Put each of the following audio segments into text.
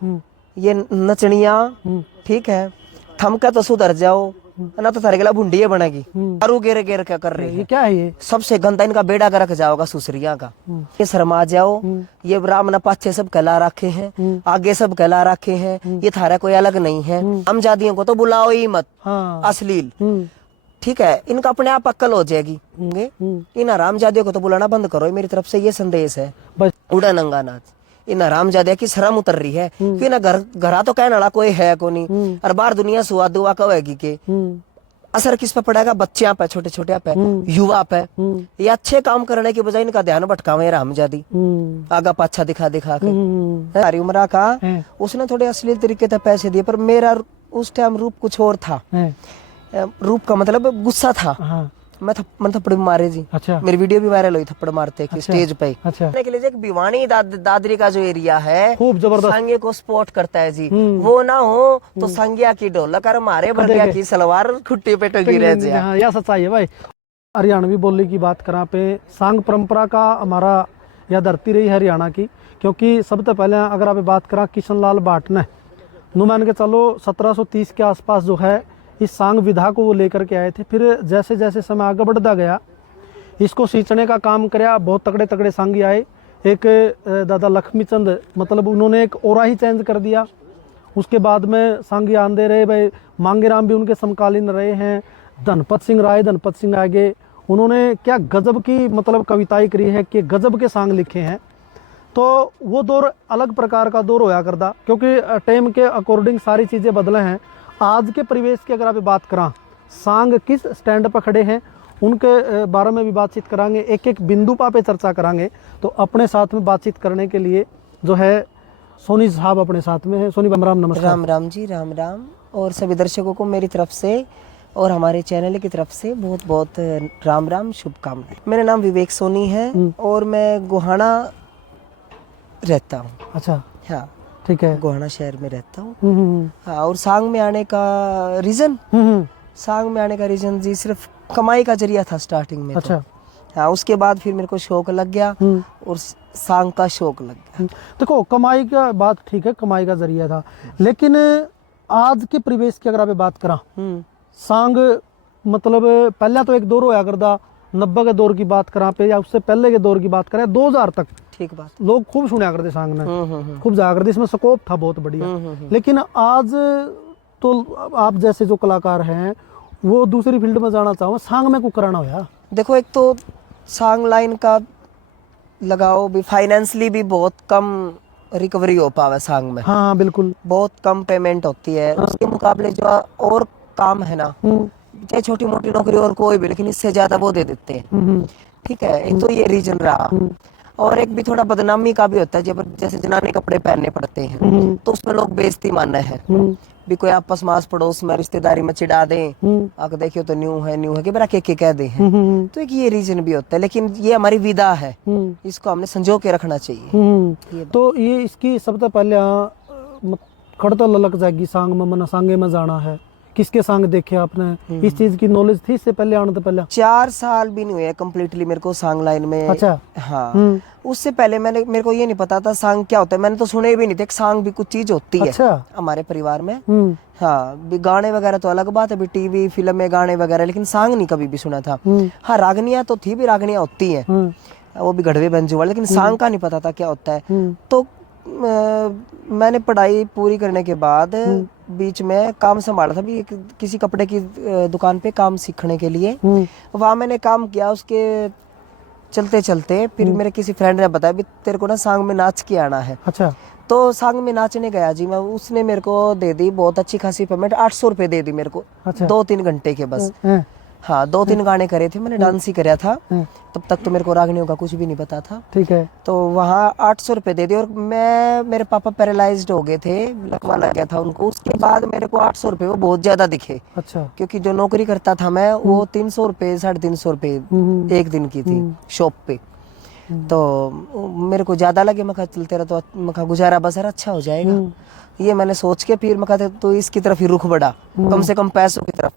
ये नचनिया, ठीक है, थमका तो सुधर जाओ ना तो थारे गला भुंडिया बनेगी। दारू गेर गेर क्या कर रही है? ये क्या है ये? सबसे गंदा इनका बेड़ा गर्क जाओगा सुसरिया का। ये शर्मा जाओ, ये राम न पाछे सब कहला रखे हैं, आगे सब कहला रखे हैं, ये थारा कोई अलग नहीं है। हम जातियों को तो बुलाओ ही मत। हाँ। अश्लील, ठीक है, इनका अपने आप अक्ल हो जाएगी। इन हरामजादियों को तो बुलाना बंद करो, मेरी तरफ से ये संदेश है। बस उड़ा नंगा नाच, इन हरामजादिया की शर्म उतर रही है कि ना घरा तो कहने वाला कोई है को नहीं, और बाहर दुनिया सुआ दुआ कहेगी के असर किस पे पड़ेगा? बच्चियां पे, छोटे छोटे पे, युवा पे। ये अच्छे काम करने की बजाय इनका ध्यान भटकावे हरामजादी, आगा पाछा दिखा दिखा के। सारी उम्र का उसने थोड़े अश्लील तरीके से पैसे दिए, पर मेरा उस टाइम रूप कुछ और था। रूप का मतलब गुस्सा था। मैं थप्पड़ मारे जी। अच्छा। मेरी वीडियो भी वायरल हुई थप्पड़ मारते की। अच्छा। स्टेज पे। अच्छा। के लिए एक भिवानी दादरी का जो एरिया है खूब जबरदस्त सांगे को सपोर्ट करता है जी। वो ना हो तो संज्ञा की ढोलक और मारे भरगिया की सलवार खुट्टी पे टंगी रह जाए। यह सच्चाई है भाई। हरियाणवी बोली की बात करा पे सांग परंपरा का हमारा यह धरती रही हरियाणा की, क्योंकि सबसे पहले अगर आप बात करा किशन लाल भाट ने मान के चलो 1730 के आसपास जो है इस सांग विधा को वो लेकर के आए थे। फिर जैसे जैसे समय आगे बढ़ता गया इसको सींचने का काम कराया, बहुत तगड़े तगड़े सांगी आए। एक दादा लक्ष्मीचंद मतलब उन्होंने एक ओरा ही चेंज कर दिया। उसके बाद में सांगी आंदे रहे भाई, मांगेराम भी उनके समकालीन रहे हैं। धनपत सिंह राय, धनपत सिंह आगे, उन्होंने क्या गजब की मतलब कविताएं करी है कि गजब के सांग लिखे हैं। तो वो दौर अलग प्रकार का दौर होया करता, क्योंकि टाइम के अकॉर्डिंग सारी चीज़ें बदले हैं। आज के परिवेश की अगर आप बात करा, सांग किस स्टैंड पर खड़े हैं उनके बारे में भी बातचीत करांगे, एक एक बिंदु पे चर्चा करांगे। तो अपने साथ में बातचीत करने के लिए जो है सोनी साहब अपने साथ में है। सोनी राम राम, नमस्कार। राम राम जी, राम राम। और सभी दर्शकों को मेरी तरफ से और हमारे चैनल की तरफ से बहुत बहुत राम राम, शुभकामनाएं। मेरा नाम विवेक सोनी है और मैं गोहाना रहता हूँ। अच्छा, हाँ ठीक है, गोहाना शहर में रहता हूँ। हाँ, और सांग में आने का रीजन, सांग में आने का रीजन जी सिर्फ कमाई का जरिया था स्टार्टिंग में। अच्छा। तो हाँ, उसके बाद फिर मेरे को शौक लग गया और सांग का शौक लग गया। देखो कमाई का बात ठीक है, कमाई का जरिया था, लेकिन आज के परिवेश की अगर आप बात करा, सांग मतलब पहले तो एक दौर होया करता, 90 के दौर की बात करा पे या उससे पहले के दौर की बात करें 2000 तक, ठीक बात, लोग खूब सुना करते सांग ने, खूब जाया करते, इसमें स्कोप था बहुत बढ़िया। लेकिन आज तो आप जैसे जो कलाकार हैं वो दूसरी फील्ड में जाना चाहो, सांग में को कराना हो यार। देखो, एक तो सांग लाइन का लगाओ भी, फाइनेंशियली भी बहुत कम रिकवरी हो पावे सांग में। हाँ बिल्कुल, बहुत कम पेमेंट होती है। उसके मुकाबले जो और काम है ना, चाहे छोटी मोटी नौकरी और कोई भी, लेकिन इससे ज्यादा वो दे देते हैं। ठीक है, एक तो ये रीजन रहा, और एक भी थोड़ा बदनामी का भी होता है। जब जैसे जनाने कपड़े पहनने पड़ते हैं तो उसमें लोग बेइज्जती मानना है भी, कोई आपस मास पड़ोस में रिश्तेदारी में चिढ़ा दें, आके देखियो तो न्यू है कि बरा के कह दे हैं। तो एक ये रीजन भी होता है, लेकिन ये हमारी विदा है, इसको हमने संजो के रखना चाहिए। तो ये इसकी सबसे पहले खड़ता ललक जाएगी सांग में, मना सांगे में जाना है, किसके सांग देखे आपने, इस चीज की नॉलेज थी इससे पहले आने तो पहले? 4 साल भी नहीं हुए कम्प्लीटली मेरे को सांग लाइन में। अच्छा। हाँ, उससे पहले मेरे को ये नहीं पता था सांग क्या होता है, मैंने तो सुने भी नहीं थे सांग भी कुछ चीज होती है। अच्छा। हमारे परिवार में। हाँ, भी गाने वगैरह तो अलग बात है, भी टीवी फिल्म में गाने वगैरह, लेकिन सांग नहीं कभी भी सुना था। हाँ, रागनियां तो थी भी, रागनियां होती है, वो भी गढ़वे बंजू वाले, लेकिन सांग का नहीं पता था क्या होता है। तो मैंने पढ़ाई पूरी करने के बाद बीच में काम संभाला था भी, किसी कपड़े की दुकान पे काम सीखने के लिए। वहाँ मैंने काम किया, उसके चलते चलते फिर मेरे किसी फ्रेंड ने बताया भी तेरे को ना सांग में नाच के आना है। अच्छा। तो सांग में नाचने गया जी मैं, उसने मेरे को दे दी बहुत अच्छी खासी पेमेंट, 800 रुपए दे दी मेरे को। अच्छा। 2-3 घंटे के बस। हाँ, 2-3 गाने करे थे मैंने, डांस ही कराया था। तब तक तो मेरे को रागनियों का कुछ भी नहीं पता था। ठीक है। तो वहाँ 800 रुपए दे दिए, और मेरे पापा पैरालाइज्ड हो गए थे, लकवा लग गया था उनको। उसके बाद मेरे को 800 रुपए वो बहुत ज्यादा दिखे। अच्छा। क्योंकि जो नौकरी करता था मैं, वो 300 रुपए 350 रुपए एक दिन की थी शॉप पे। तो मेरे को ज्यादा लगे, मैं कहा चलते रहा तो मैं कहा गुजारा बसर अच्छा हो जाएगा। ये मैंने सोच के फिर मैं कहते तो इसकी तरफ ही रुख बढ़ा, कम से कम पैसों की तरफ।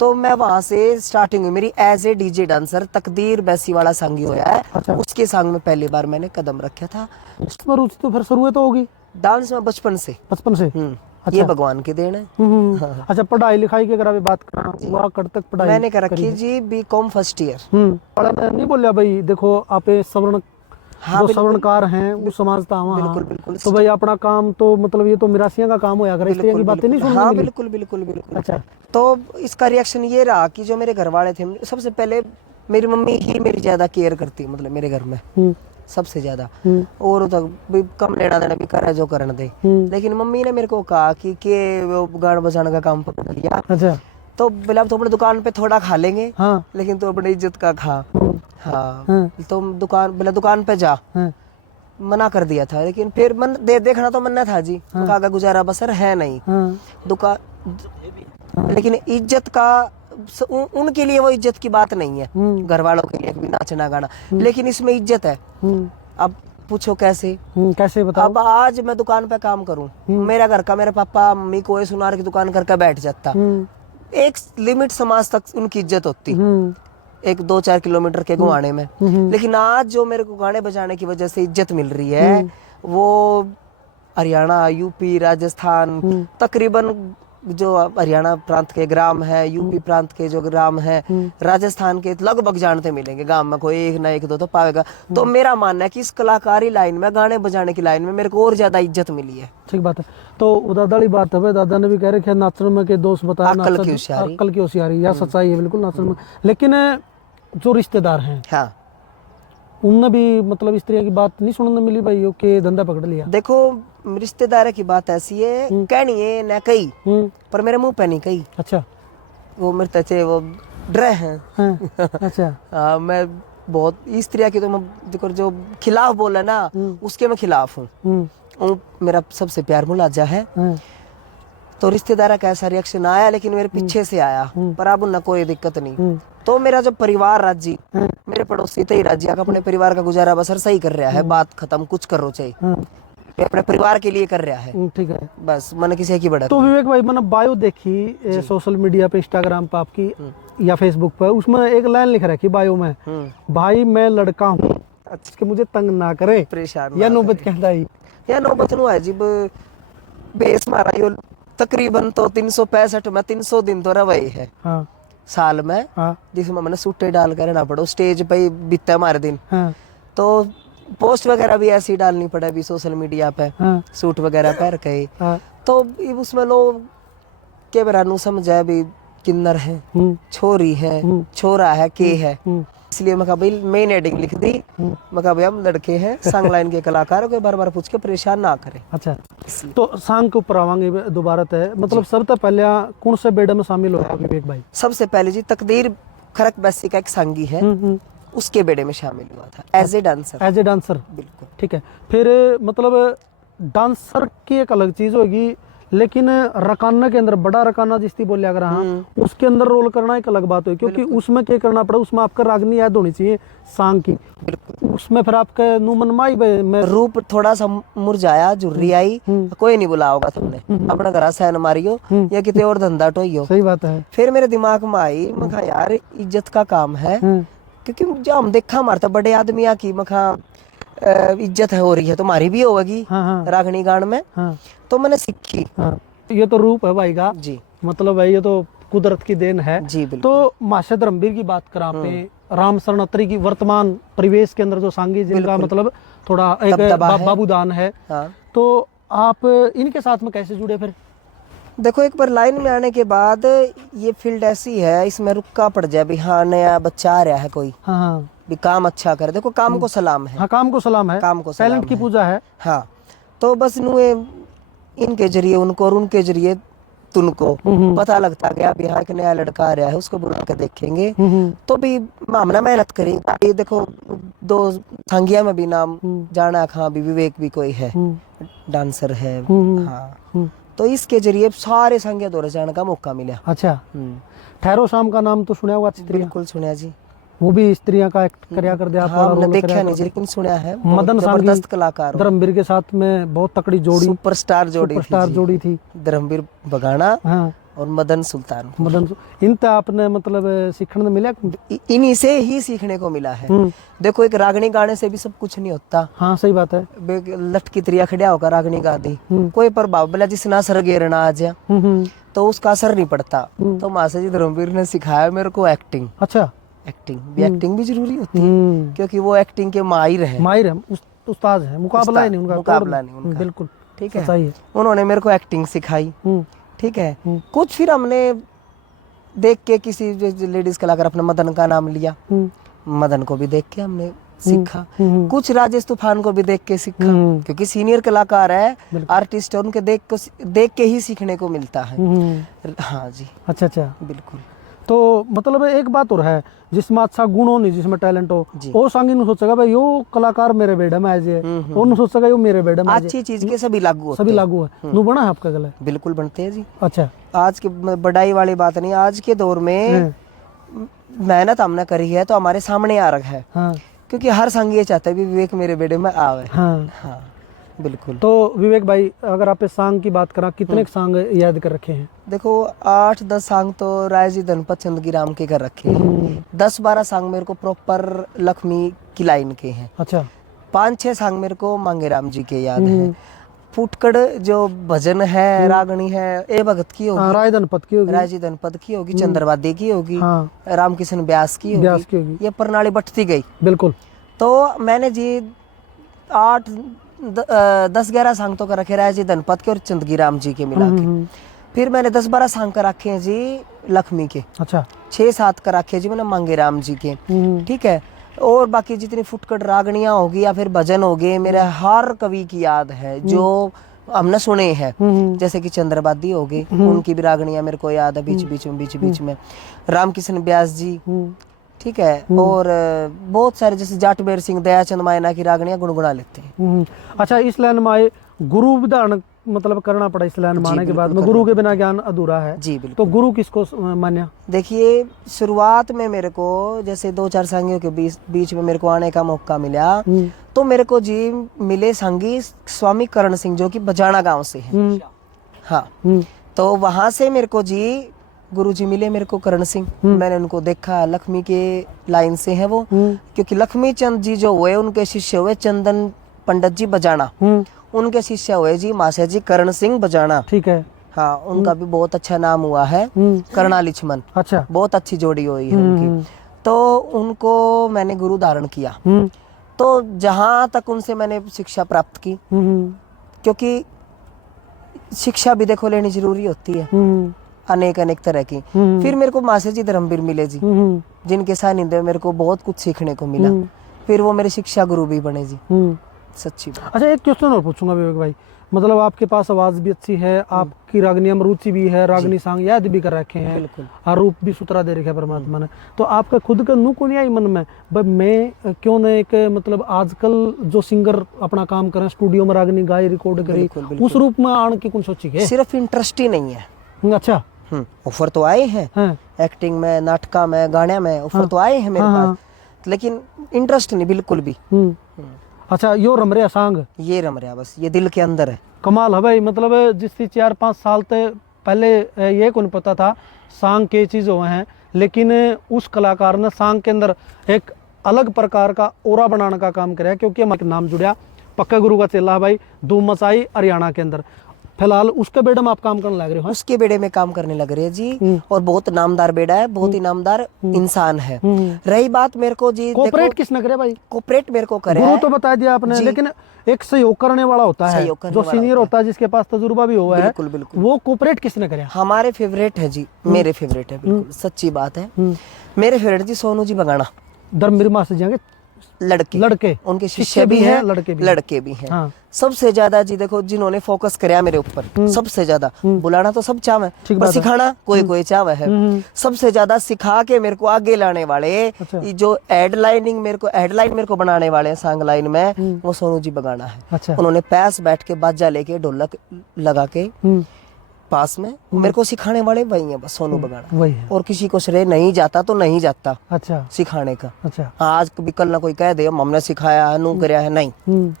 तो मैं वहां से स्टार्टिंग हुई मेरी एज ए डीजे डांसर। तकदीर बैसी वाला संग होया है। अच्छा। उसके संग में पहली बार मैंने कदम रखा था। रुचि तो फिर शुरू तो होगी। डांस में बचपन से। अच्छा। ये भगवान की देन है। हाँ। अच्छा, पढ़ाई लिखाई की अगर आप बात करें, वहाँ कब तक पढ़ाई मैंने कर रखी जी बीकॉम फर्स्ट ईयर। पढ़ा नहीं बोलिया भाई, देखो आप सवर्ण, हाँ, जो सवर्णकार हैं वो समाजता बिल्कुल बिल्कुल। तो भाई अपना काम तो मतलब ये तो मिरासियों का काम होया, अगर स्त्रियों की बातें नहीं सुनने हाँ मिली। बिल्कुल बिल्कुल बिल्कुल। अच्छा। तो इसका रिएक्शन ये रहा कि जो मेरे घर वाले थे, सबसे पहले मेरी मम्मी ही मेरी ज्यादा केयर करती, मतलब मेरे घर में सबसे ज्यादा, और तो भी कम लेना देना भी करे जो करने दे। लेकिन मम्मी ने मेरे को कहा कि वो गाना बजाने का काम पकड़ लिया। अच्छा। तो बोला तो अपने दुकान पे थोड़ा खा लेंगे, हाँ। लेकिन तो अपनी इज्जत का खा। हाँ। तो दुकान पे जा, मना कर दिया था। लेकिन फिर मन देखना तो मन था जी। का गुजारा बसर है नहीं। दुकान, लेकिन इज्जत का उनके लिए वो इज्जत की बात नहीं है, घर वालों के लिए भी नाचना गाना, लेकिन इसमें इज्जत है। अब पूछो कैसे? कैसे बताओ? अब आज मैं दुकान पे काम करूं, मेरा घर का, मेरे पापा मम्मी कोई सुनार की दुकान करके बैठ जाता, एक लिमिट समाज तक उनकी इज्जत होती, 1-2-4 किलोमीटर के गुआने में। लेकिन आज जो मेरे को गाने बजाने की वजह से इज्जत मिल रही है, वो हरियाणा, यूपी, राजस्थान, तकरीबन जो हरियाणा प्रांत के ग्राम है, यूपी प्रांत के जो ग्राम है, राजस्थान के लगभग जानते मिलेंगे। गांव में कोई एक ना एक दो तो पाएगा। तो मेरा मानना है कि इस कलाकारी लाइन में, गाने बजाने की लाइन में मेरे को और ज्यादा इज्जत मिली है। ठीक बात है। तो दादा वाली बात है, दादा ने भी कह रखे नाचन में के दोस्त बताया, अक्ल की होशियारी, या सच्चाई है बिल्कुल नाचन में। लेकिन जो रिश्तेदार हैं, हाँ, उनने भी मतलब इस तरह की बात नहीं सुनने मिली भाई के धंधा पकड़ लिया। देखो रिश्तेदार की बात ऐसी है, कहनी है न कही, पर मेरे मुंह पे नहीं कही। अच्छा। वो मेरे तचे वो डरे हैं। अच्छा। मैं बहुत इस तरह की, तो मैं देखो जो खिलाफ बोला ना, उसके मैं खिलाफ हूँ। मेरा सबसे प्यार मुलाजा है। तो रिश्तेदार का ऐसा रिएक्शन आया, लेकिन मेरे पीछे से आया, पर अब ना कोई दिक्कत नहीं। तो मेरा जो परिवार राज्य, मेरे पड़ोसी तो ही राज्य अपने परिवार का गुजारा बसर सही कर रहा है, बात खत्म, कुछ करो चाहिए, मैं अपने परिवार के लिए कर रहा है। ठीक है, बस मन किसी की बड़ा। तो विवेक भाई, मैंने बायो देखी सोशल मीडिया पे, इंस्टाग्राम पे आपकी या फेसबुक पे, उसमें एक लाइन लिख रखी बायो में, भाई मैं लड़का हूँ, कि मुझे तंग ना करे, परेशान या नौबत कहता है, या नौबत नु है जी। बेस मारा यो तकरीबन तो 365 में 300 दिन तो रवाई है। हाँ। साल में। हाँ। जिसमें मैंने सूटे डाल कर रहना पड़ो, स्टेज पे बीतता हमारे दिन। हाँ। तो पोस्ट वगैरह भी ऐसी डालनी पड़े अभी सोशल मीडिया पे। हाँ। सूट वगैरह पहन के। हाँ। तो उसमें लोग के बरानू समझे भी किन्नर है, छोरी है, छोरा है, के है, इसलिए मैं कहा भाई मेन हेडिंग लिख दी। मैं कहा भाई हम लड़के हैं, सांग लाइन के कलाकारों को बार बार पूछ के परेशान ना करें। अच्छा, तो सांग के ऊपर आवांगे दोबारा तय, मतलब सबसे पहले कौन से बेड़े में शामिल हुआ विवेक भाई? सबसे पहले जी तकदीर खरक बैसी का एक संगी है, उसके बेड़े में शामिल हुआ था as a dancer. As a dancer, बिल्कुल। ठीक है, फिर मतलब डांसर की एक अलग चीज होगी, लेकिन रकाना के अंदर बड़ा रकाना जिसकी बोलिया अगर, हाँ, उसके अंदर रोल करना एक अलग बात है, क्योंकि उसमें क्या करना पड़ा, उसमें आपका रागनी याद होनी चाहिए सांग की, उसमें फिर आपका नुमन माई में रूप थोड़ा सा मुरझाया, झुर्री आई, कोई नहीं बुला होगा तुमने, अपना घर सहन मारियो या कितने और धंधा टोइयो। सही बात है। फिर मेरे दिमाग में आई, मैं कहा यार इज्जत का काम है, क्योंकि जो हम देखा मारता बड़े आदमिया की, मैं कहा इज्जत है हो रही है, तुम्हारी भी होगी रागनी गान में। तो मैंने सीखी। ये तो रूप है भाई का जी, मतलब भाई ये तो कुदरत की देन है जी। तो माशा धर्मवीर की बात करा पे, राम शरण अत्री की वर्तमान परिवेश के अंदर जो सांगी जिनका मतलब थोड़ा एक बाबूदान है, तो आप इनके साथ में कैसे जुड़े फिर? देखो एक बार लाइन में आने के बाद ये फील्ड ऐसी है, इसमें रुका पड़ जाए भी, हाँ नया बच्चा आ रहा है कोई, हाँ भी काम अच्छा करे। देखो काम को सलाम है। हाँ, काम को सलाम है, काम को टैलेंट की पूजा है। हाँ, तो बस इनके जरिए उनको और उनके जरिए तुमको पता लगता गया भी हाँ एक नया लड़का आ रहा है, उसको बुला के देखेंगे। तो भी मामला मेहनत करी। ये देखो दो संगिया में भी नाम जाना, हाँ भी विवेक भी कोई है, डांसर है। हाँ, तो इसके जरिए सारे संगिया दौरे जाने का मौका मिला। अच्छा, ठहरो शाम का नाम तो सुना होगा? बिल्कुल सुना जी, वो भी स्त्रियां का एक्ट करया कर दिया। हाँ, हमने देखा नहीं लेकिन सुना है। मदन जबरदस्त कलाकार, धर्मवीर के साथ में बहुत तकड़ी जोड़ी, सुपरस्टार जोड़ी थी धर्मवीर बगाना। हाँ, और मदन सुल्तान। इनते आपने मतलब सीखने में मिला? इन्हीं से ही सीखने को मिला है। देखो एक रागनी गाने से भी सब कुछ नहीं होता। हाँ सही बात है। लटकी त्रिया खड़िया होकर रागनी गा दी, कोई प्रभाव बोला जिसना असर गेरना आ जा तो उसका असर नहीं पड़ता। तो मासा जी धर्मवीर ने सिखाया मेरे को एक्टिंग। अच्छा, एक्टिंग भी जरूरी होती है क्योंकि वो एक्टिंग के माहिर है, उस्ताद है, मुकाबला नहीं उनका। बिल्कुल ठीक है। उन्होंने मेरे को एक्टिंग सिखाई। ठीक है। कुछ फिर हमने देख के किसी लेडीज कलाकार अपने मदन का नाम लिया, मदन को भी देख के हमने सीखा। कुछ राजेश तूफान को भी देख के सीखा क्योंकि सीनियर कलाकार है, आर्टिस्ट है, उनके देख के ही सीखने को मिलता है। हाँ जी। अच्छा, बिल्कुल। तो मतलब एक बात और है, जिसमें अच्छा गुण हो नहीं, जिसमें टैलेंट हो, वो संगी नु सोचेगा भाई यो कलाकार मेरे बेड़े में आज है, वो नु सोचेगा यो मेरे बेड़े में। अच्छी चीज के सभी लागू है। नु बना है आपका गला? बिल्कुल बनते हैं जी। अच्छा, आज के बढ़ाई वाली बात नहीं, आज के दौर में मेहनत हमने करी है तो हमारे सामने आ रखा है। हाँ। क्योंकि हर संग ये चाहता है भी विवेक मेरे बेड़े में आवे। हाँ, बिल्कुल। तो विवेक भाई, अगर आप सांग की बात करा, कितने सांग याद कर रखे हैं? देखो 8-10 सांग तो राय जी धनपत चंदगी राम के कर रखे हैं। 10-12 सांग मेरे को प्रॉपर लक्ष्मी की लाइन के हैं। अच्छा। 5-6 सांग मेरे को मांगेराम जी के याद है। फुटकड़ जो भजन है, रागनी है, ए भगत की होगी, राय धनपत की होगी, राय जी धनपत की होगी, चंद्रवादी की होगी, रामकिशन व्यास की होगी, ये प्रणाली बढ़ती गई। बिल्कुल। तो मैंने जी 10-11 सांग तो कर रखे राय जी धनपत के और चंदगी राम जी के मिला के। फिर मैंने 10-12 सांग कर रखे हैं जी लक्ष्मी के। अच्छा। 6-7 कर रखे जी मैंने मांगेराम जी के। ठीक है। और बाकी जितनी फुटकट रागनियां होगी या फिर भजन हो गए, मेरे हर कवि की याद है जो हमने सुने हैं। जैसे कि चंद्रवादी हो गए, उनकी भी रागनियां मेरे को याद है बीच में। रामकिशन व्यास जी, ठीक है। और बहुत सारे जैसे जाटबेर सिंह, दयाचंद मायना की रागनियां गुनगुना लेते हैं। अच्छा, इस लाइन में गुरु विधान मतलब करना पड़ा, इस लाइन माने के बाद में गुरु के बिना ज्ञान अधूरा है जी। बिल्कुल। तो गुरु किसको मान्या? देखिए शुरुआत में मेरे को जैसे 2-4 संगियों के बीच में मेरे को आने का मौका मिला तो मेरे को जी मिले संगी स्वामी करण सिंह जो कि बजाना गांव से है। हाँ। तो वहां से मेरे को जी गुरु जी मिले मेरे को करण सिंह। मैंने उनको देखा, लक्ष्मी के लाइन से है वो, क्योंकि लक्ष्मी चंद जी जो हुए उनके शिष्य हुए चंदन पंडित जी बजाना, उनके शिष्य हुए जी मासा जी करण सिंह बजाना। ठीक है। हाँ, उनका भी बहुत अच्छा नाम हुआ है, करणा लिचमन। अच्छा। बहुत अच्छी जोड़ी हुई है उनकी। तो उनको मैंने गुरु धारण किया। तो जहां तक उनसे मैंने शिक्षा प्राप्त की, क्योंकि शिक्षा भी देखो लेनी जरूरी होती है, अनेक तरह की। फिर मेरे को मासा जी धर्मवीर मिले जी, जिनके सानिध्य में मेरे को बहुत कुछ सीखने को मिला। फिर वो मेरे शिक्षा गुरु भी बने जी। सच्ची बात। अच्छा, एक क्वेश्चन और पूछूंगा विवेक भाई, मतलब आपके पास आवाज भी अच्छी है, आपकी रागनिया में रुचि भी है, रागनी सांग याद भी कर रखे हैं, और रूप भी सुतरा दे रखा है परमात्मा ने, तो आपका खुद का नु को नहीं आई मन में भाई मैं क्यों न एक मतलब आजकल जो सिंगर अपना काम करें, स्टूडियो में रागनी गाई रिकॉर्ड करी, उस रूप में आने की कुछ सोची है? सिर्फ इंटरेस्ट ही नहीं है। अच्छा। ऑफर तो आए हैं एक्टिंग में, नाटका में, गाने में ऑफर तो आए हैं मेरे पास, लेकिन इंटरेस्ट नहीं बिल्कुल भी। अच्छा, यो रम रहा सांग, ये रम रहा बस, ये दिल के अंदर है। कमाल है भाई, मतलब जिससे 4-5 साल तक पहले ये कौन पता था सांग के चीज हुए हैं, लेकिन उस कलाकार ने सांग के अंदर एक अलग प्रकार का ओरा बनाने का काम कराया, क्योंकि हमारा नाम जुड़ा पक्का गुरु का चेला भाई, धूम मचाई हरियाणा के अंदर। फिलहाल उसके बेड़े में आप काम करने लग रहे हो? उसके बेड़े में काम करने लग रहे हैं जी, और बहुत नामदार बेड़ा है, बहुत ही नामदार इंसान है। रही बात मेरे को जी, कोऑपरेट किसने करे भाई? कोऑपरेट मेरे को करे, गुरु तो बता दिया आपने, लेकिन एक सहयोग करने वाला होता है, जो सीनियर होता है, जिसके पास तजुर्बा भी हुआ है। बिल्कुल बिल्कुल। वो कोऑपरेट किसने करे? हमारे फेवरेट है जी, मेरे फेवरेट है, बिल्कुल सच्ची बात है। मेरे फेवरेट जी सोनू जी बगाना, धर्मवीर मास्टर जी लड़के उनके शिष्य भी हैं, लड़के भी हैं। हाँ। सबसे ज्यादा जी देखो जिन्होंने फोकस कराया मेरे ऊपर, सबसे ज्यादा, बुलाना तो सब चाव है पर सिखाना कोई चाव है। सबसे ज्यादा सिखा के मेरे को आगे लाने वाले, जो हेडलाइन मेरे को बनाने वाले हैं सांग लाइन में, वो सोनू जी बगाना है। अच्छा। उन्होंने पास बैठ के बाजा लेके ढोलक लगा के पास में मेरे को सिखाने वाले वही है, बस सोनू बगाना वही है, और किसी को श्रेय नहीं जाता तो नहीं जाता। अच्छा। सिखाने का। अच्छा। आज कभी कल ना कोई कह दे हमने सिखाया है, नू कराया है, नहीं,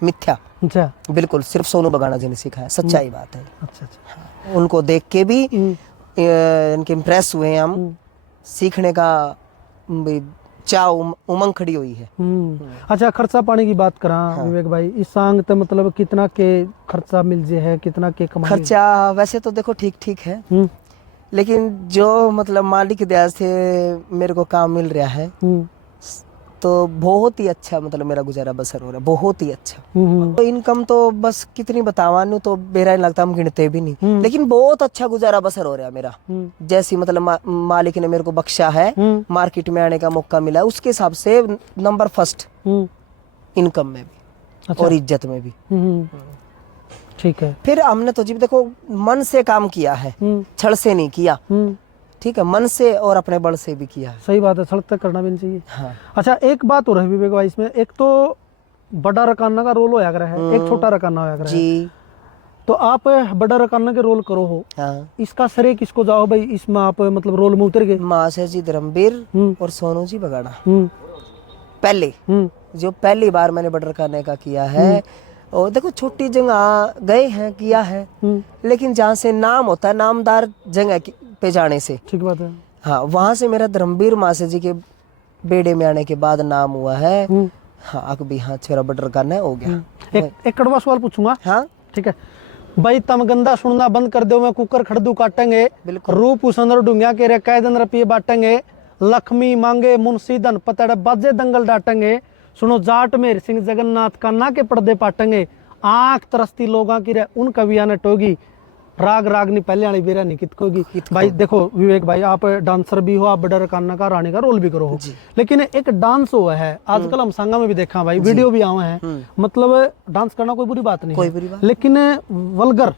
मिथ्या। अच्छा। बिल्कुल सिर्फ सोनू बगाना जी ने सिखाया, सच्चाई बात है। अच्छा। उनको देख के भी इनके इम्प्रेस हुए हैं हम, सीखने का चाह उमंग खड़ी हुई है। अच्छा, खर्चा पानी की बात करा विवेक भाई, इस सांग तो मतलब कितना के खर्चा मिल जे है, कितना के कमाई? खर्चा वैसे तो देखो ठीक ठीक है, लेकिन जो मतलब मालिक की दया से मेरे को काम मिल रहा है तो बहुत ही अच्छा, मतलब मेरा गुजारा बसर हो रहा है, बहुत ही अच्छा। तो इनकम तो बस कितनी बतावा नू, तो मेरा नहीं लगता हम गिनते भी नहीं, लेकिन बहुत अच्छा गुजारा बसर हो रहा है मेरा। जैसी मतलब मालिक ने मेरे को बख्शा है, मार्केट में आने का मौका मिला, उसके हिसाब से नंबर फर्स्ट इनकम में भी। अच्छा। और इज्जत में भी। ठीक है। फिर हमने तो जी देखो मन से काम किया है, छल से नहीं किया, ठीक है, मन से और अपने बल से भी किया है। सही बात है, सड़क तक करना भी नहीं चाहिए। हाँ। अच्छा, एक बात हो रही है विवेक भाई इसमें, एक तो बड़ा रकाना का रोल होया कर है, एक छोटा रकाना होया कर है, तो आप बड़ा रकाना के रोल करो हो। हाँ। इसका श्रेय किसको जाओ भाई, इसमें आप मतलब रोल में उतर गए? मास्टर जी धर्मवीर और सोनू जी बगाड़ा। पहले जो पहली बार मैंने बड़ा रकाने का किया है, और देखो छोटी जगह गए हैं, किया है, लेकिन जहाँ से नाम होता है, नामदार जगह पे जाने से, ठीक बात है, हाँ, वहां से मेरा धर्मवीर मासे जी के बेड़े में आने के बाद नाम हुआ है। हाँ, अकबी हाँ छोरा बटर करना हो गया। एक कड़वा सवाल पूछूंगा। हाँ ठीक है भाई, तम गंदा सुनना बंद कर दो, मैं कुकर खड़दू काटेंगे, रूप उसंदर डूंगिया के रे कैदन रुपये बांटेंगे, लक्ष्मी मांगे मुंशी धन पतड़ बाजे दंगल डाटेंगे, सुनो जाट मेर सिंह जगन्नाथ कान्ना के पर्दे पाटेंगे, आंख तरसती लोगां की रे उन कविया ने टोगी, राग रागनी पहले वाली बेरा नहीं कितकोगी। भाई देखो विवेक भाई, आप डांसर भी हो, आप बड़ा रकाना का रानी का रोल भी करो हो, लेकिन एक डांस हुआ है आजकल, हम संगा में भी देखा भाई, वीडियो भी आए हैं, मतलब डांस करना कोई बुरी बात नहीं, कोई बुरी बात, लेकिन वल्गर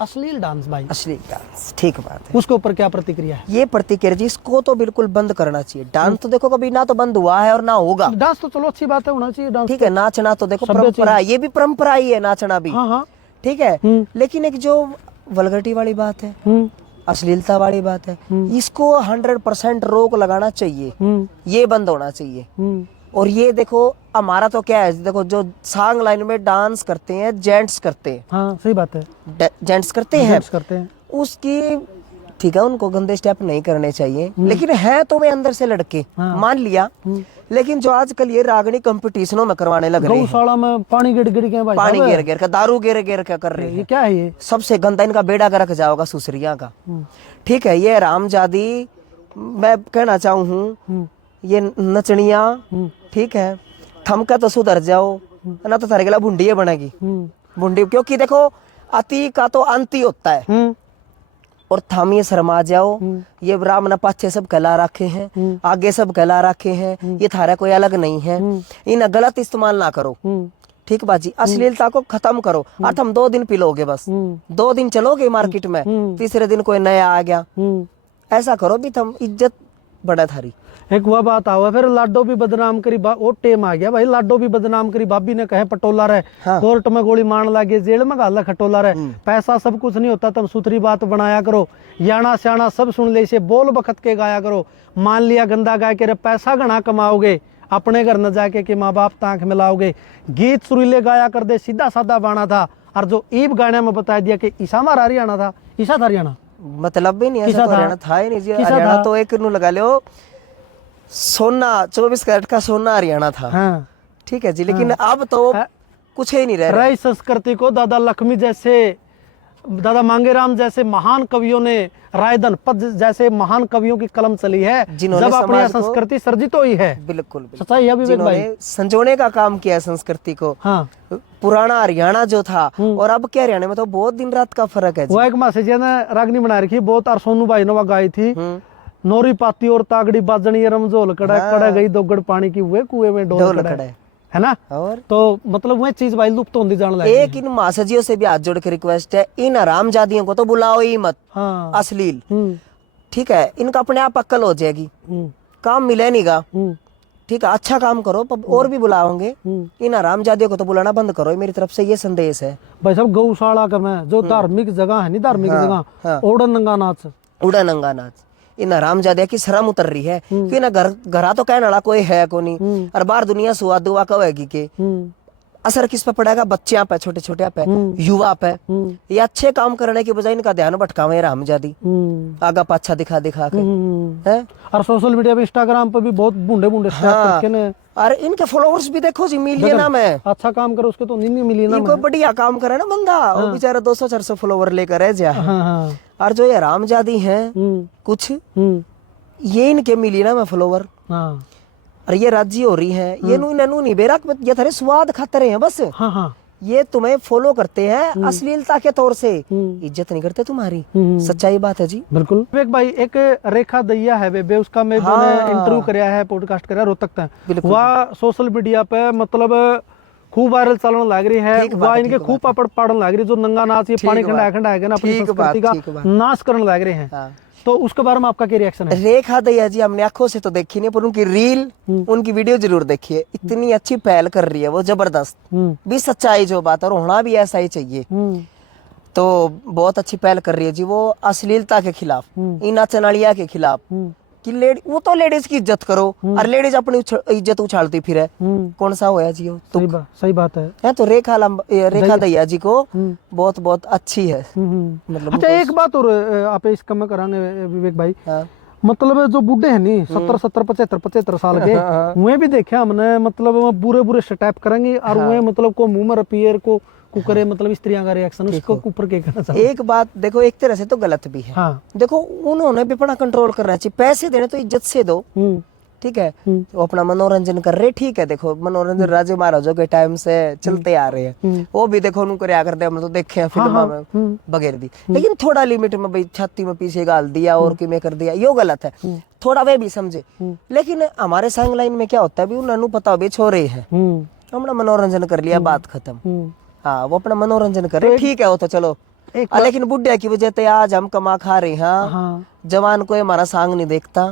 अश्लील डांस भाई, अश्लील डांस, ठीक बात है, उसके ऊपर क्या प्रतिक्रिया है? ये प्रतिक्रिया जी, इसको तो बिल्कुल बंद करना चाहिए। डांस तो देखो कभी ना तो बंद हुआ है और ना होगा। डांस तो चलो अच्छी बात है, होना चाहिए डांस, ठीक है, नाचना तो देखो परंपरा है, ये भी परंपरा ही है, नाचना भी, हाँ हाँ ठीक है, लेकिन एक जो वल्गरिटी वाली बात है, अश्लीलता वाली बात है, इसको 100% रोक लगाना चाहिए, ये बंद होना चाहिए। और ये देखो हमारा तो क्या है, देखो जो सांग लाइन में डांस करते हैं जेंट्स करते हैं, हाँ सही बात है, जेंट्स करते हैं, उसकी ठीक है, उनको गंदे स्टेप नहीं करने चाहिए, लेकिन है तो वे अंदर से लड़के, मान लिया, लेकिन जो आजकल ये रागनी कंपटीशनों में करवाने लग रहे हैं, गौशाला में पानी गिर गिर के, पानी गिर गिर का, दारू गिर गिर के कर रहे हैं, ये क्या है? ये सबसे गंदा इनका बेड़ा गर्क जाओगा सुसरिया का, ठीक है, ये रामजादी, मैं कहना चाहूँ हूँ, ये नचनिया, ठीक है, थमका तो सुधर जाओ, ना तो थारे गला भुंडी बनेगी, भुंडी, क्योंकि देखो अति का तो अंत ही होता है, और थम ये शर्मा जाओ, ये राम न पाछे सब कला रखे हैं, आगे सब कला रखे हैं, ये थारा कोई अलग नहीं है, इन गलत इस्तेमाल ना करो, ठीक बाजी, अश्लीलता को खत्म करो। और हम 2 दिन पिलोगे, बस 2 दिन चलोगे मार्केट में, तीसरे दिन कोई नया आ गया, ऐसा करो भी तुम इज्जत बढ़े थारी। एक वह बात आवा, फिर लाडो भी बदनाम करी, वो टेम आ गया भाई, लाडो भी बदनाम करी, भाभी ने कहे पटोला रहे, हाँ। कोर्ट में गोली मारन लगे, जेल में गाला खटोला रहे, पैसा सब कुछ नहीं होता, तुम सुथरी बात बनाया करो, याना श्याना सब सुन ले, इसे बोल बखत के गाया करो, मान लिया गंदा गाय के रे पैसा घना कमाओगे, अपने घर न जाके के माँ बाप तांख मिलाओगे, गीत सुरीले गाया कर दे, सीधा साधा बाना था, और जो ईब गाने में बता दिया कि ईसा हमारा हरियाणा था, ईसा था हरियाणा, मतलब भी नहीं, ऐसा तो हरियाणा था ही नहीं जी, हरियाणा तो एक नु लगा लो सोना, 24 कैरेट का सोना हरियाणा था, हाँ। ठीक है जी, लेकिन हाँ। अब तो कुछ ही नहीं रह रहा। संस्कृति को दादा लक्ष्मी जैसे, दादा मांगेराम जैसे महान कवियों ने, रायधन पद जैसे महान कवियों की कलम चली है, जब अपनी संस्कृति सर्जित हुई है, बिल्कुल सच्चाई है विवेक भाई, संजोने का काम किया है संस्कृति को, हाँ। पुराना हरियाणा जो था और अब के हरियाणा में तो बहुत दिन रात का फर्क है। वो एक मासे जी ने रागनी बना रखी बहुत, और सोनू भाई ने गाई थी, नोरी पाती और तागड़ी बाजनी रमजोल कड़ा, हाँ। कड़ा गई दोगड़ पानी की हुए कुएं में डोल कड़ा है ना, और तो मतलब वह चीज भाई लुप्त होती जाने लगी। एक इन मासाजियों से भी हाथ जोड़ के रिक्वेस्ट है, इन हरामजादियों को तो बुलाओ ही मत, हाँ। अश्लील, ठीक है, इनका अपने आप अक्ल हो जाएगी, काम मिले नहीं गा, ठीक है, अच्छा काम करो, और भी बुलाओगे, इन हरामजादियों को तो बुलाना बंद करो, मेरी तरफ से ये संदेश है भाई सब। गौशाला का मैं जो धार्मिक जगह है, नहीं धार्मिक जगह, उड़न नंगा नाच, उड़न नंगा नाच, इन हरामजादे की शर्म उतर रही है कि ना घर घरा तो कहने वाला कोई है को नहीं, और बाहर दुनिया सुआ दुआ कहेगी के असर किस पे पड़ेगा? बच्चियां पे, छोटे छोटे पे, युवा पे। ये अच्छे काम करने की बजाय इनका ध्यान भटकावे रामजादी, आगा पाछा दिखा दिखा के है। और सोशल मीडिया पे, इंस्टाग्राम पे भी बहुत बूढ़े बूढ़े हाँ, और इनके फॉलोअर्स भी देखो जी मिलियन में। अच्छा काम करो उसके तो नहीं मिलियन। इनको बढ़िया काम करे ना बंदा, वो बेचारा 200-400 फॉलोवर लेकर है जा। और जो ये रामजादी हैं कुछ, ये इनके मिलियन में फॉलोवर, और ये राजी हो रही है, ये नू नहीं बेरा, ये थारे स्वाद खाते हैं बस। ये तुम्हें फॉलो करते हैं अश्लीलता के तौर से, इज्जत नहीं करते तुम्हारी। सच्चाई बात है जी। बिल्कुल। विवेक भाई, एक रेखा दैया है बेबे, उसका मैं जो इंटरव्यू कराया है, पॉडकास्ट कराया रोहतक तक, वह सोशल मीडिया पे मतलब खूब वायरल चलन लग रही है। वह इनके खूब पापड़ पाड़न लग रही, जो नंगा नाच, ये पानी खंडा खंडा है ना, अपनी संस्कृति का नाश करने लग रहे हैं। तो उसके बारे में आपका क्या रिएक्शन है? रेखा दैया जी हमने आंखों से तो देखी नहीं, पर उनकी रील, उनकी वीडियो जरूर देखी है। इतनी अच्छी पहल कर रही है वो, जबरदस्त भी, सच्चाई जो बात, और होना भी ऐसा ही चाहिए। तो बहुत अच्छी पहल कर रही है जी वो, अश्लीलता के खिलाफ, इन नचनालिया के खिलाफ, कि वो तो लेडीज की इज्जत करो, और लेडीज अपनी इज्जत उछालती फिर कौन सा होया जी? तो सही बात है। तो रेखा दैया जी को बहुत बहुत अच्छी है मतलब। अच्छा, एक बात और आप इसका मैं कराने विवेक भाई, मतलब जो बूढ़े हैं नहीं, 70 75 साल के, वे भी देखे हमने, मतलब बुरे बुरे स्टेप करेंगे, और वे मतलब को मुंह में रपियर को कुकरे, मतलब स्त्रियां का रिएक्शन, उसको ऊपर क्या कहना चाहिए? एक बात देखो, एक तरह से तो गलत भी है। देखो उन्होंने भी अपना कंट्रोल करना चाहिए। पैसे देने तो इज्जत से दो, ठीक है, वो अपना मनोरंजन कर रहे, ठीक है। देखो मनोरंजन राजे महाराजों के टाइम से चलते आ रहे हैं, वो भी देखो उनको रिया करते, हम तो देखे फिल्मों में बगैर दी। लेकिन थोड़ा लिमिट में भाई, छाती में पीछे गाल दिया और कि मैं कर दिया, यो गलत है। थोड़ा वे भी समझे। लेकिन हमारे संग लाइन में क्या होता है, उन्होंने पता भी छोरे हैं, हमने मनोरंजन कर लिया, बात खत्म। हाँ, वो अपना मनोरंजन करे, ठीक है, वो तो चलो। लेकिन बुढ़िया की वजह से आज हम कमा खा रहे हैं। जवान को हमारा सांग नहीं देखता,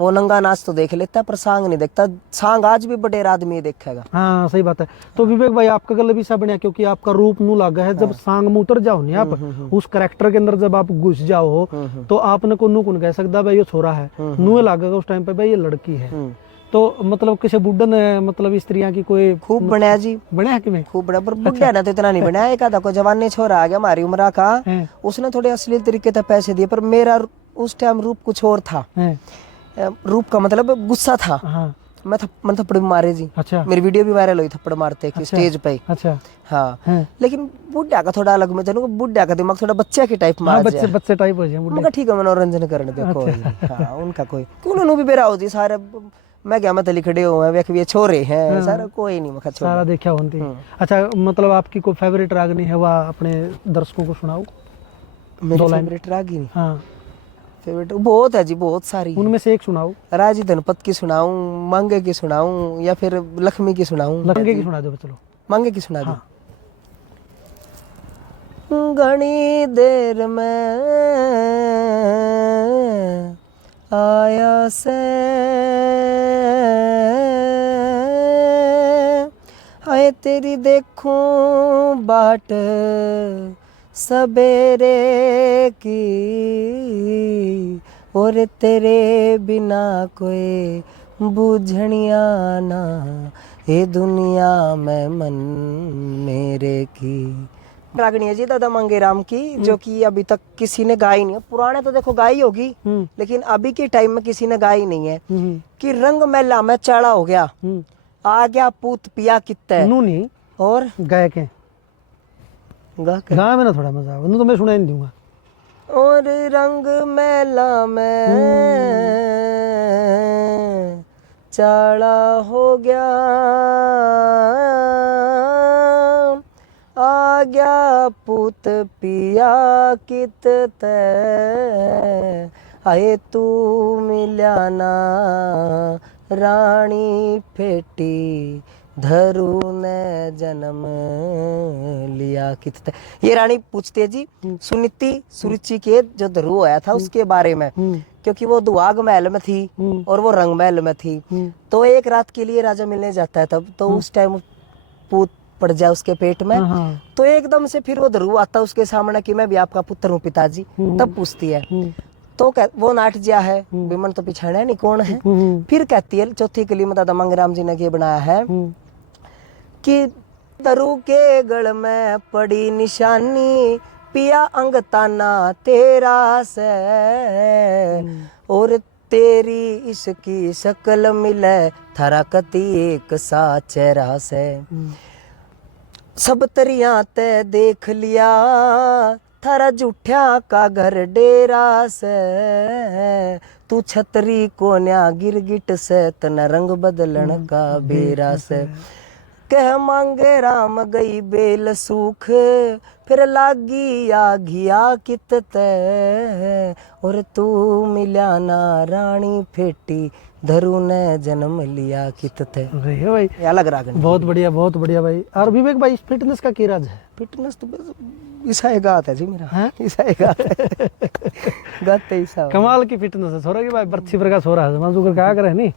वो नंगा नाच तो देख लेता पर सांग नहीं देखता। सांग आज भी बड़े आदमी देखेगा। हाँ, सही बात है। तो विवेक भाई, आपका गले भी सा बनया, क्योंकि आपका रूप नू लागा है। जब सांग में उतर जाओ नहीं आप, उस कैरेक्टर के अंदर जब आप घुस जाओ हो, तो आपने को नू कौन कह सकता भाई ये छोरा है, नू लागेगा उस टाइम पे भाई ये लड़की है। तो मतलब किसी बुढ़न ने, मतलब स्त्रियां की कोई खूब बनाया जी, बनाया कि मैं खूब बड़ा, पर बुढ़िया ना तो इतना नहीं बनाया। एक आधा को जवान ने छोरा आ गया हमारी उम्र का, उसने थोड़े अश्लील तरीके से पैसे दिए, पर मेरा उस टाइम रूप कुछ और था। रूप का मतलब गुस्सा था। मैं थप्पड़ मारे जी। अच्छा। मेरी वीडियो भी वायरल हुई थप्पड़ मारते कि स्टेज पे। अच्छा। हाँ, लेकिन बुढ़िया का थोड़ा अलग, मैं जानूंगा बुढ़िया का दिमाग थोड़ा बच्चे की टाइप मार जाए, बच्चे टाइप हो जाए। मगर ठीक है, मनोरंजन करने देखो। हाँ, उनका कोई उन्होंने भी बेरा हो जी सारे, मैं क्या मतलब लिखड़े हुए हैं, ये छोरे हैं सारा, कोई नहीं मखा छोरा सारा देखा होती। अच्छा, मतलब आपकी कोई फेवरेट रागनी है, वह अपने दर्शकों को सुनाओ। मेरी फेवरेट रागनी? हाँ, फेवरेट बहुत है जी, बहुत सारी। उनमें से एक सुनाओ। राजी धनपत की सुनाऊं, मांगे की सुनाऊं, या फिर लक्ष्मी की सुनाऊं? मांगे की सुना दो, चलो मांगे की सुना दो। घनी देर में आया से, आए तेरी देखूं बाट सबेरे की, और तेरे बिना कोई बूझनिया ना, ये दुनिया में मन मेरे की। रागनी है जी दादा मांगे राम की, जो कि अभी तक किसी ने गाई नहीं है। पुराने तो देखो गाई होगी, लेकिन अभी के टाइम में किसी ने गाई नहीं है। कि रंग मैला में चढ़ा हो गया, आ गया पूत पिया कित्ते नहीं, और गाय के गा में ना थोड़ा मजा आवे, तो मैं सुना नहीं दूंगा। और रंग मैला में चढ़ा हो गया, आ गया पुत पिया कित आए तू मिल्या ना, रानी फेटी धरू ने जन्म लिया कित। ये रानी पूछती है जी सुनीति सुरुचि के जो धरू आया था उसके बारे में, क्योंकि वो दुआग महल में थी और वो रंग महल में थी। तो एक रात के लिए राजा मिलने जाता है तब, तो उस टाइम पूत पड़ जाए उसके पेट में, तो एकदम से फिर वो धरू आता है उसके सामने कि मैं भी आपका पुत्र हूँ पिताजी। तब पूछती है, तो वो नाट जिया है विमन तो पिछाड़ा नहीं कौन है। फिर कहती है चौथी कली में दादा मंगराम जी ने ये बनाया है कि तरु के गल में पड़ी निशानी, पिया अंग ताना तेरा से, और तेरी इसकी शक्ल मिले थारा कति एक सा चेहरा से। सब तरिया ते देख लिया थारा जूठा का घर डेरा से, तू छतरी को न्या गिरगिट से, तना रंग बदलन का बेरा से। कह मांगे राम गई बेल सूख, फिर लागी आ घिया कित ते, और तू मिल्या ना रानी फेटी, धरु ने जन्म लिया कित थे। भाई ये अलग रागन। बहुत बढ़िया भाई। और विवेक भाई फिटनेस का क्या राज है? फिटनेस तो ईसा है, गात है जी मेरा। हाँ ईसा है, गात है। गाते ईसा कमाल की फिटनेस है छोरा की भाई। बर्छी प्रकाश हो रहा है मंजूर क्या करे नहीं,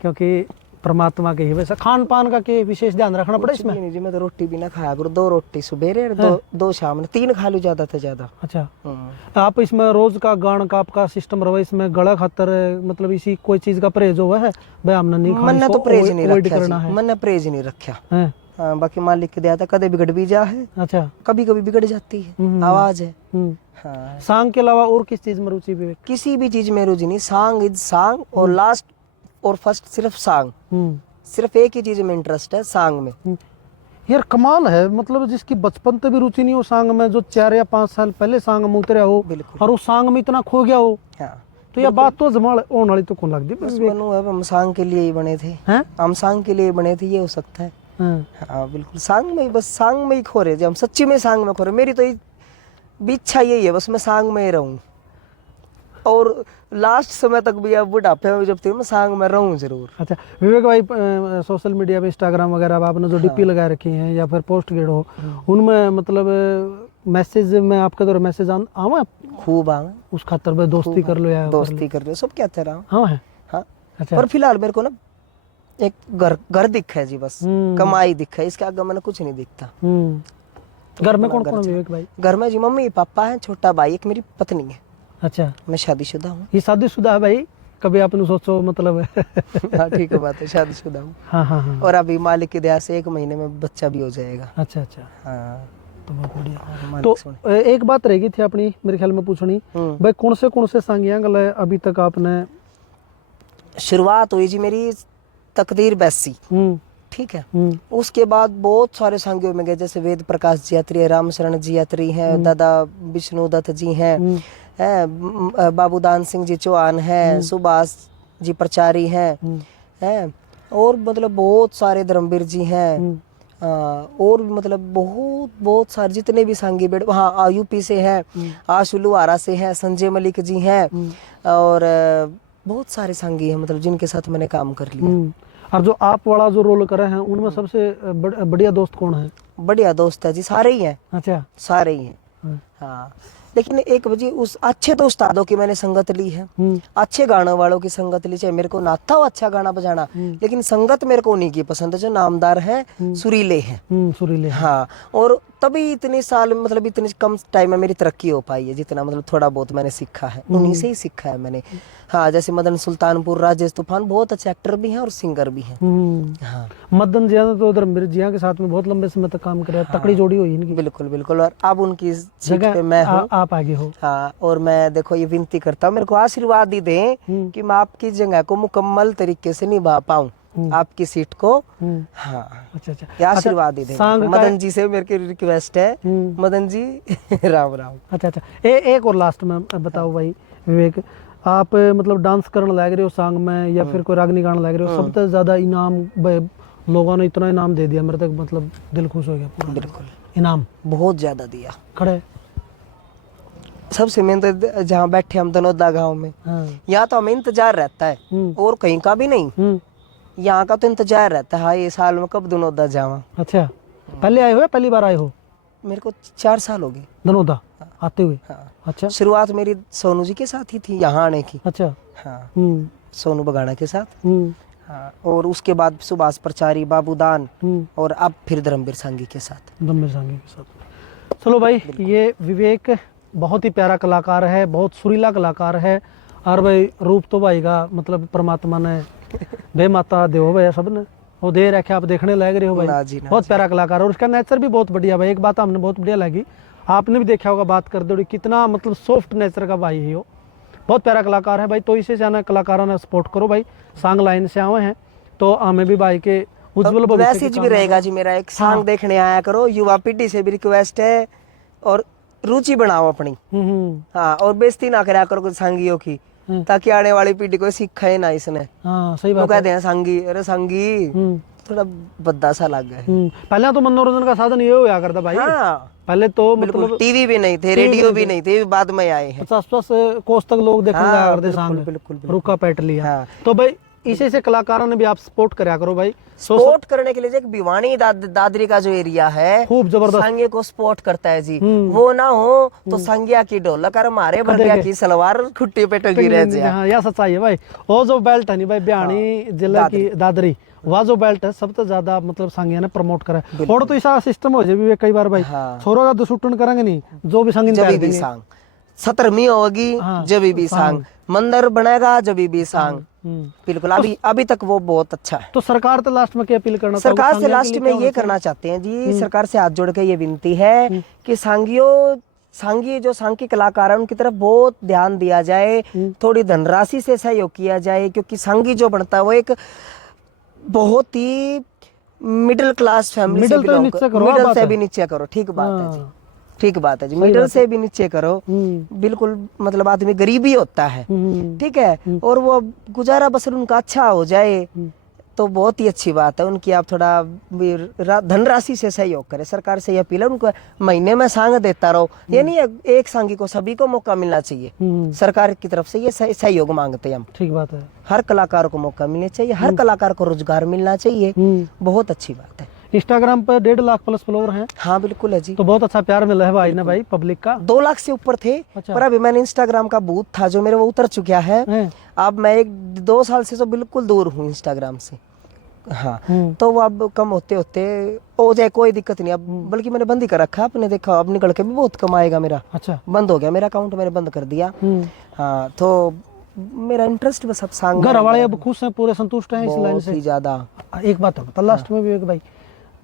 क्योंकि परमात्मा के ही वैसा। खान पान का के विशेष ध्यान रखना पड़े इसमें? नहीं जी, मैं तो रोटी भी ना खाया करूँ, 2 रोटी सुबेरे और 2 शाम में, 3 खा लूँ ज्यादा से ज्यादा। अच्छा, आप इसमें रोज का गान का आपका सिस्टम रहा, इसमें गला खातर मतलब इसी कोई चीज का परहेज हुआ है? भाई हमने नहीं खाना, मैंने तो परहेज नहीं रखा, मैंने परहेज नहीं रखा। हाँ, बाकी मालिक के दिया था, कदे बिगड़ भी जा है। अच्छा, कभी कभी बिगड़ जाती है, आवाज है। हाँ। सांग के अलावा और किस चीज में रुचि विवेक? किसी भी चीज में रुचि नहीं, सांग इज सांग, और लास्ट और फर्स्ट सिर्फ सांग। सिर्फ एक ही चीज में इंटरेस्ट है, सांग में। यार कमाल है, मतलब जिसकी बचपन से भी रुचि नहीं हो सांग में, जो 4 या 5 साल पहले सांग में उतरा हो और उस सांग में इतना खो गया हो। हाँ। तो यह बात तो जमाल होने वाली तो कौन लगती है? हम सांग के लिए ही बने थे, हम सांग के लिए बने थे, ये हो सकता है। हाँ बिल्कुल, सांग में ही, बस सांग में ही खो रहे थे हम, सच्ची में सांग में खो रहे। मेरी तो इच्छा यही है, बस मैं सांग में ही रहूं, और लास्ट समय तक भी, अब बुढ़ापे में जब तक मैं सांग में रहूं जरूर। अच्छा विवेक भाई, सोशल मीडिया पे इंस्टाग्राम वगैरह आपने जो डीपी लगा रखी है या फिर पोस्ट गेड हो, उनमें मतलब मैसेज में आपके द्वारा मैसेज आवा? खूब आवे। उस खातर में दोस्ती कर लो या दोस्ती कर लो, सब क्या रहा। हाँ है। हाँ। अच्छा। पर फिलहाल मेरे को ना एक घर दिखा है जी, बस कमाई दिखा है, इसके आगे मैंने कुछ नहीं दिखता। घर में कौन कौन है विवेक भाई? घर में जी मम्मी पापा है, छोटा भाई, एक मेरी पत्नी है। अच्छा, मैं शादीशुदा हूँ। ये शादीशुदा है भाई? कभी आपने सोचो मतलब? हाँ ठीक है, बात है, शादीशुदा हूँ। हाँ। और अभी मालिक की दया से 1 महीने में बच्चा भी हो जाएगा। अच्छा। हाँ तो बहुत बढ़िया। तो एक बात रह गई थी अपनी मेरे ख्याल में पूछनी, भाई कौन से सांगियां गले अभी तक आपने? शुरुआत हुई जी मेरी तकदीर बैसी, ठीक है। उसके बाद बहुत सारे सांगियों में गए, जैसे वेद प्रकाश जी यात्री है, राम शरण जी यात्री हैं, दादा विष्णु दत्त जी हैं, बाबूदान सिंह जी चौहान हैं, सुभाष जी प्रचारी हैं, और मतलब बहुत सारे धर्मवीर जी हैं, और मतलब बहुत सारे जितने भी सांगी बेड़, हाँ यूपी से हैं, आशुलुआरा से हैं, संजय मलिक जी हैं, और बहुत सारे सांगी हैं, मतलब जिनके साथ मैंने काम कर लिया। और जो आप वाला जो रोल करे हैं, उनमें सबसे बढ़िया दोस्त कौन है? बढ़िया दोस्त है जी, सारे ही हैं। अच्छा, सारे ही हैं। हाँ, लेकिन एक वजह उस अच्छे तो उस्तादों की मैंने संगत ली है, अच्छे गाने वालों की संगत ली, चाहे मेरे को ना था वो अच्छा गाना बजाना, लेकिन संगत मेरे को उन्हीं की पसंद है जो नामदार है, सुरीले हैं। सुरीले। हाँ, और तभी इतने साल, मतलब इतने कम टाइम में मेरी तरक्की हो पाई है, जितना मतलब थोड़ा बहुत मैंने सीखा है, उन्हीं से ही सीखा है मैंने। हाँ, जैसे मदन सुल्तानपुर, राजेश तूफान बहुत अच्छे एक्टर भी हैं और सिंगर भी हैं। हाँ। मदन जी तो धर्मवीर जी के साथ में बहुत लंबे समय तक काम करे, तकड़ी जोड़ी हुई इनकी। बिल्कुल, और अब उनकी जगह पे मैं हूँ, आप आगे हो। हाँ, और मैं देखो ये विनती करता हूँ, मेरे को आशीर्वाद ही दें कि मैं आपकी जगह को मुकम्मल तरीके से निभा पाऊँ, आपकी सीट को। हाँ। अच्छा, आशीर्वाद ही दें। मदन जी से मेरे की रिक्वेस्ट है, मदन जी राम राम। अच्छा, एक और लास्ट में बताओ भाई विवेक, आप मतलब डांस करने लग रहे हो सांग में या फिर कोई रागनी गाने लग रहे हो, सबसे ज्यादा इनाम लोगों ने इतना इनाम दे दिया मेरे तक, मतलब दिल खुश हो गया पूरा। बिल्कुल, इनाम बहुत ज्यादा दिया। खड़े सबसे मेन तो जहाँ बैठे हम दनौदा गांव में, यहाँ तो हमें इंतजार रहता है, और कहीं का भी नहीं, यहाँ का तो इंतजार रहता है, हाँ ये साल में कब दनौदा जावा। अच्छा, पहले आए हो, पहली बार आए हो? मेरे को 4 साल हो गए दनौदा आते हुए। हाँ। अच्छा, शुरुआत मेरी सोनू जी के साथ ही थी यहाँ आने की। अच्छा। हाँ, सोनू बगाना के साथ। हाँ, और उसके बाद सुभाष प्रचारी, बाबूदान, और अब फिर धर्मवीर सांगी के साथ। चलो भाई, ये विवेक बहुत ही प्यारा कलाकार है, बहुत सुरीला कलाकार है, और भाई रूप तो भाई का मतलब परमात्मा ने बे माता देव भैया सब ने, वो दे रखे, आप देखने लग रहे हो भाई। ना जी, ना बहुत जी। प्यारा कलाकार और उसका नेचर भी बहुत बढ़िया भाई। एक बात हमने बहुत बढ़िया लगी, आपने भी देखा होगा बात कर दो कितना मतलब सॉफ्ट नेचर का भाई है वो, बहुत प्यारा कलाकार है भाई। तो इसे जाना कलाकारों ने सपोर्ट करो भाई, सांग लाइन से आए हैं तो हमें भी भाई के उज्जवल भविष्य की मैसेज भी रहेगा जी मेरा, एक सांग देखने आया करो, युवा पीढ़ी से भी रिक्वेस्ट है, और रुचि बनाओ अपनी। हाँ, और बेइज्जती ना करा करो कुछ सांगियों की, ताकि आने वाली पीढ़ी को सीखे ना इसने। हाँ सही वो बात कहते हैं सांगी, अरे सांगी थोड़ा बद्दा सा लग गया है। पहले तो मनोरंजन का साधन ये हुआ करता भाई। हाँ, पहले तो बिल्कुल मतलब टीवी भी नहीं थे, रेडियो भी नहीं थे, बाद में आए हैं। 50-50 कोस तक लोग देखने हाँ, जाया करते बिल्कुल, सांग, बिल्कुल, बिल्कुल। रुका पैट लिया। हाँ। तो भाई इसी से कलाकारों ने भी आप सपोर्ट करा करो भाई। सपोर्ट करने के लिए जो एक भिवानी दादरी का जो एरिया है खूब जबरदस्त सांगे को सपोर्ट करता है जी। वो ना हो तो संज्ञा की ढोलक और मारे भरदिया की सलवार खुट्टी पे टंगी रह जाए। हाँ यह सच्चाई है भाई। वो जो बेल्ट है नहीं भाई बिहानी जिला की दादरी, वह जो बेल्ट है सबसे ज्यादा मतलब सांगिया ने प्रमोट करा है। और तो ऐसा सिस्टम हो जाए भी कई बार भाई, छोरो का दुसुटन करेंगे नहीं, जो भी संगीन जब भी सांग 17वीं होगी, जब भी सांग मंदिर बनेगा, जब भी सांग। बिल्कुल, अभी तक वो बहुत अच्छा है। तो सरकार तो लास्ट में क्या अपील करना, सरकार से लास्ट में ये करना चाहते हैं जी, सरकार से हाथ जोड़ के ये विनती है कि सांगी जो सांग के कलाकार है उनकी तरफ बहुत ध्यान दिया जाए, थोड़ी धनराशि से सहयोग किया जाए, क्योंकि सांगी जो बनता है वो एक बहुत ही मिडिल क्लास फैमिली से बिलोंग मिडिल से भी नीचे करो, ठीक बात है जी, ठीक बात है जी, मिडिल से भी नीचे करो, बिल्कुल मतलब आदमी गरीब ही होता है, ठीक है, और वो गुजारा बसर उनका अच्छा हो जाए तो बहुत ही अच्छी बात है उनकी। आप थोड़ा धनराशि से सहयोग करें, सरकार से यह अपील है, उनको महीने में सांग देता रहो, ये नहीं एक सांगी को सभी को मौका मिलना चाहिए, सरकार की तरफ से ये सहयोग मांगते हैं हम। ठीक बात है, हर कलाकार को मौका मिलना चाहिए, हर कलाकार को रोजगार मिलना चाहिए, बहुत अच्छी बात है। इंस्टाग्राम पर 1.5 लाख प्लस फॉलोवर हैं। हाँ बिल्कुल है जी, तो बहुत अच्छा प्यार मिला है भाई ना भाई पब्लिक का। 2 लाख से ऊपर थे। अच्छा। पर अभी मैंने इंस्टाग्राम का बूथ था जो मेरे वो उतर चुका है, अब मैं 1-2 साल से तो बिल्कुल दूर हूँ इंस्टाग्राम से। हाँ, तो वो अब कम होते होते हो जाए कोई दिक्कत नहीं, अब बल्कि मैंने बंद ही कर रखा, आपने देखा अब निकल के भी बहुत कमाएगा मेरा। अच्छा, बंद हो गया मेरा अकाउंट, मैंने बंद कर दिया। हाँ, तो मेरा इंटरेस्ट बस अब सांग। घर वाले अब खुश हैं, पूरे संतुष्ट हैं इस लाइन से ज्यादा। एक बात बता लास्ट में भी एक भाई,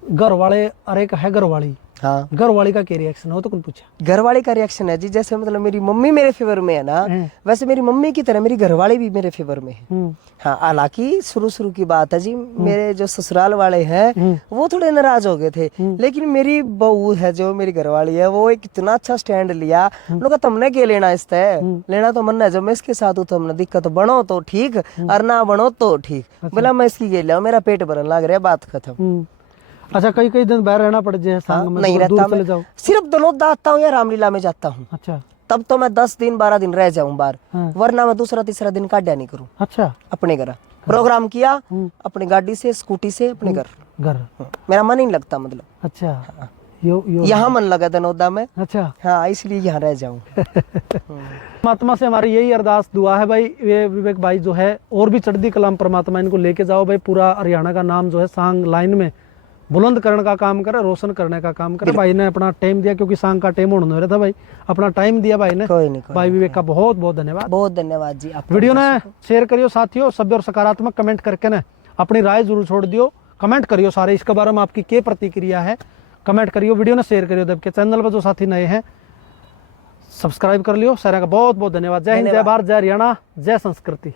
घर वाले अरे का है घर वाली, हाँ, घर वाली का क्या रिएक्शन हो तो कौन पूछा? घर वाले का रिएक्शन है जी, जैसे मतलब मेरी मम्मी मेरे फेवर में है ना, वैसे मेरी मम्मी की तरह मेरी घर वाली भी मेरे फेवर में है। हाँ, हालांकि शुरू की बात है जी, मेरे जो ससुराल वाले हैं वो थोड़े नाराज हो गए थे, लेकिन मेरी बहू है जो मेरी घर वाली है वो एक इतना अच्छा स्टैंड लिया, उन्होंने कहा तुमने क्या लेना इस तय, लेना तो मन है, जब मैं इसके साथ हूँ तो हमने दिक्कत बनो तो ठीक और ना बनो तो ठीक, बोला मैं इसकी ले लिया, मेरा पेट भरने लग रहा है, बात खत्म। अच्छा, कई दिन बाहर रहना पड़ जाए? हाँ, नहीं रहता, चले जाओ, सिर्फ दलोद आता हूँ या रामलीला में जाता हूँ। अच्छा, तब तो मैं 10 दिन 12 दिन रह जाऊँ बाहर, वरना मैं दूसरा तीसरा दिन काटा नहीं करूँ। अच्छा, अपने घर प्रोग्राम किया, अपनी गाड़ी से स्कूटी से अपने घर मेरा मन ही नहीं लगता, मतलब। अच्छा, यहाँ मन लगा दनौदा में। अच्छा, हाँ, इसलिए यहाँ रह जाऊँ। परमात्मा से हमारी यही अरदास दुआ है भाई, ये विवेक भाई जो है और भी चढ़ती कलाम परमात्मा इनको लेके जाओ भाई, पूरा हरियाणा का नाम जो है सांग लाइन में बुलंद करने का काम करे, रोशन करने का काम करे। भाई ने अपना टाइम दिया, क्योंकि सांग का टाइम होने रहा था भाई, अपना टाइम दिया भाई ने। कोई नहीं, भाई विवेक का बहुत बहुत धन्यवाद। बहुत धन्यवाद जी। वीडियो ने शेयर करियो साथियों, सभ्य और सकारात्मक कमेंट करके ना अपनी राय जरूर छोड़ दियो, कमेंट करियो सारे इसके बारे में आपकी क्या प्रतिक्रिया है, कमेंट करियो, वीडियो ने शेयर करियो। जबकि चैनल पर जो साथी नए हैं सब्सक्राइब कर लियो। सारे का बहुत बहुत धन्यवाद। जय हिंद, जय भारत, जय हरियाणा, जय संस्कृति।